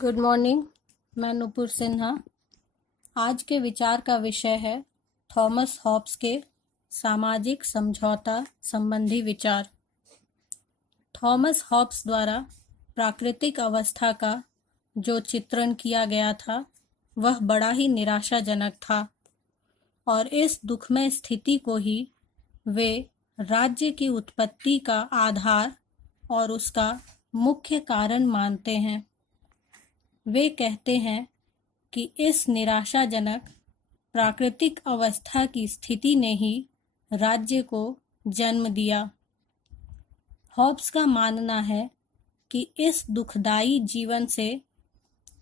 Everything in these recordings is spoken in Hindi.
Good morning. मैं नुपुर सिन्हा। आज के विचार का विषय है थॉमस हॉब्स के सामाजिक समझौता संबंधी विचार। थॉमस हॉब्स द्वारा प्राकृतिक अवस्था का जो चित्रण किया गया था वह बड़ा ही निराशाजनक था और इस दुखमय स्थिति को ही वे राज्य की उत्पत्ति का आधार और उसका मुख्य कारण मानते हैं। वे कहते हैं कि इस निराशाजनक प्राकृतिक अवस्था की स्थिति ने ही राज्य को जन्म दिया। हॉब्स का मानना है कि इस दुखदाई जीवन से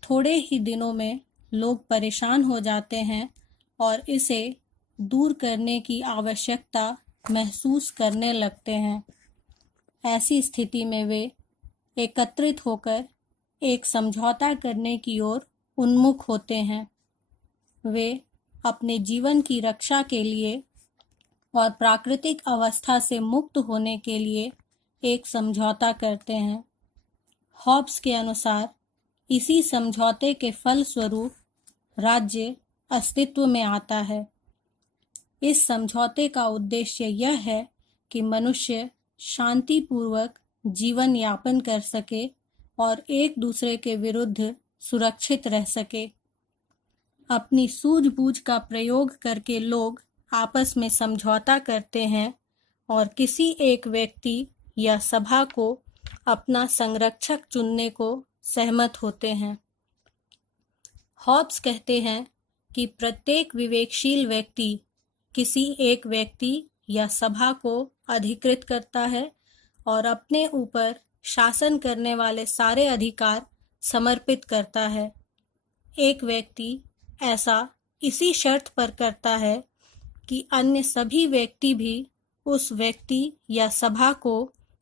थोड़े ही दिनों में लोग परेशान हो जाते हैं और इसे दूर करने की आवश्यकता महसूस करने लगते हैं। ऐसी स्थिति में वे एकत्रित होकर एक समझौता करने की ओर उन्मुख होते हैं। वे अपने जीवन की रक्षा के लिए और प्राकृतिक अवस्था से मुक्त होने के लिए एक समझौता करते हैं। हॉब्स के अनुसार इसी समझौते के फलस्वरूप राज्य अस्तित्व में आता है। इस समझौते का उद्देश्य यह है कि मनुष्य शांतिपूर्वक जीवन यापन कर सके और एक दूसरे के विरुद्ध सुरक्षित रह सके। अपनी सूझबूझ का प्रयोग करके लोग आपस में समझौता करते हैं और किसी एक व्यक्ति या सभा को अपना संरक्षक चुनने को सहमत होते हैं। हॉब्स कहते हैं कि प्रत्येक विवेकशील व्यक्ति किसी एक व्यक्ति या सभा को अधिकृत करता है और अपने ऊपर शासन करने वाले सारे अधिकार समर्पित करता है। एक व्यक्ति ऐसा इसी शर्त पर करता है कि अन्य सभी व्यक्ति भी उस व्यक्ति या सभा को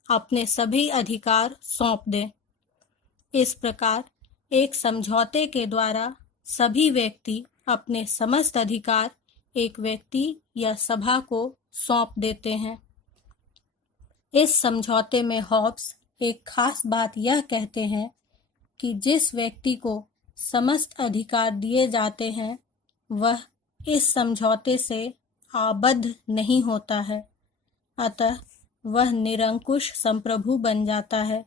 अपने सभी अधिकार सौंप दें। इस प्रकार एक समझौते के द्वारा सभी व्यक्ति अपने समस्त अधिकार एक व्यक्ति या सभा को सौंप देते हैं। इस समझौते में हॉब्स एक खास बात यह कहते हैं कि जिस व्यक्ति को समस्त अधिकार दिए जाते हैं वह इस समझौते से आबद्ध नहीं होता है, अतः वह निरंकुश संप्रभु बन जाता है।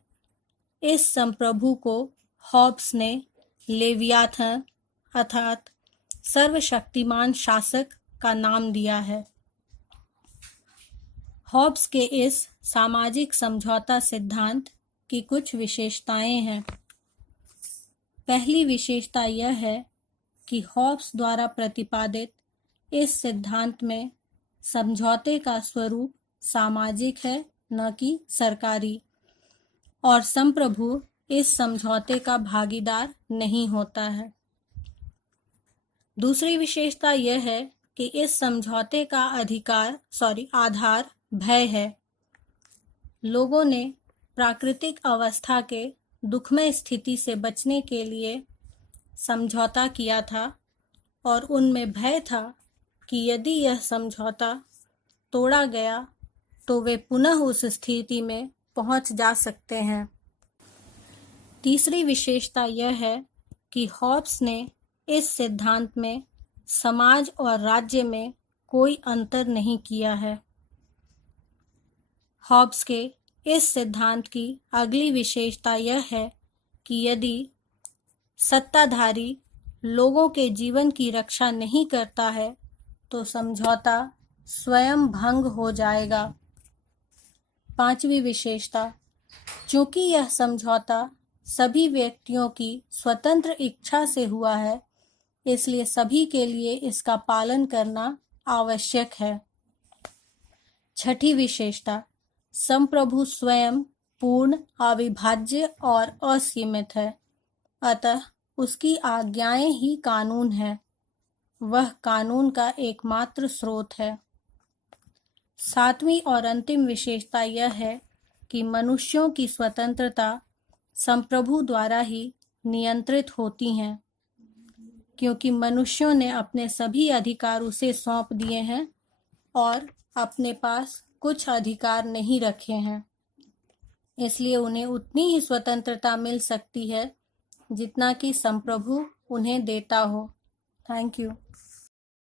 इस संप्रभु को हॉब्स ने लेवियाथन अर्थात सर्वशक्तिमान शासक का नाम दिया है। हॉब्स के इस सामाजिक समझौता सिद्धांत की कुछ विशेषताएं हैं। पहली विशेषता यह है कि हॉब्स द्वारा प्रतिपादित इस सिद्धांत में समझौते का स्वरूप सामाजिक है, न कि सरकारी, और संप्रभु इस समझौते का भागीदार नहीं होता है। दूसरी विशेषता यह है कि इस समझौते का आधार भय है। लोगों ने प्राकृतिक अवस्था के दुखमय स्थिति से बचने के लिए समझौता किया था और उनमें भय था कि यदि यह समझौता तोड़ा गया तो वे पुनः उस स्थिति में पहुंच जा सकते हैं। तीसरी विशेषता यह है कि हॉब्स ने इस सिद्धांत में समाज और राज्य में कोई अंतर नहीं किया है। हॉब्स के इस सिद्धांत की अगली विशेषता यह है कि यदि सत्ताधारी लोगों के जीवन की रक्षा नहीं करता है तो समझौता स्वयं भंग हो जाएगा। पांचवी विशेषता, चूंकि यह समझौता सभी व्यक्तियों की स्वतंत्र इच्छा से हुआ है, इसलिए सभी के लिए इसका पालन करना आवश्यक है। छठी विशेषता, संप्रभु स्वयं पूर्ण, अविभाज्य और असीमित है, अतः उसकी आज्ञाएं ही कानून है। वह कानून का एकमात्र स्रोत है। सातवीं और अंतिम विशेषता यह है कि मनुष्यों की स्वतंत्रता संप्रभु द्वारा ही नियंत्रित होती हैं, क्योंकि मनुष्यों ने अपने सभी अधिकार उसे सौंप दिए हैं और अपने पास कुछ अधिकार नहीं रखे हैं। इसलिए उन्हें उतनी ही स्वतंत्रता मिल सकती है जितना कि संप्रभु उन्हें देता हो। Thank you.